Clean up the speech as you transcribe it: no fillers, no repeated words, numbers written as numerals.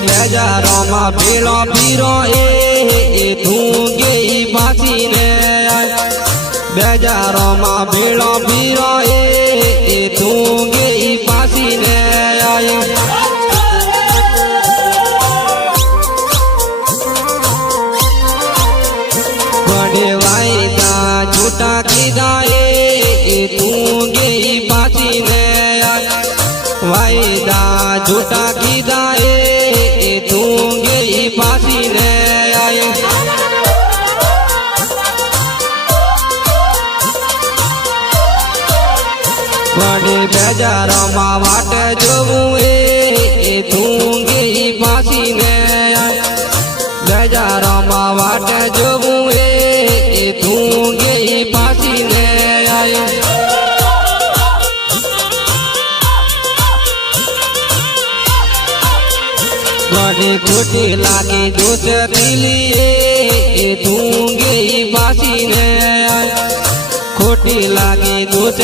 बेजारो मा भेड़ो पीरो ए धूंगे पासी ने बेजारो मा भेड़ो पीरो ए धूंगे पासी ने आयो बड़े वायदा झूठा कीधा ए धूंगे पासी ने वायदा झूठा कीधा ए धूंगे पासी ने आयो बड़े बेजारो मा वाट जोवू ए धूंगे पासी ने बेजारो मा वाट जोवू ए धूंगे पासी ने आयो बड़ी खोटी लागे दोष लिए धूंगे पासी ने खोटी लागे दोष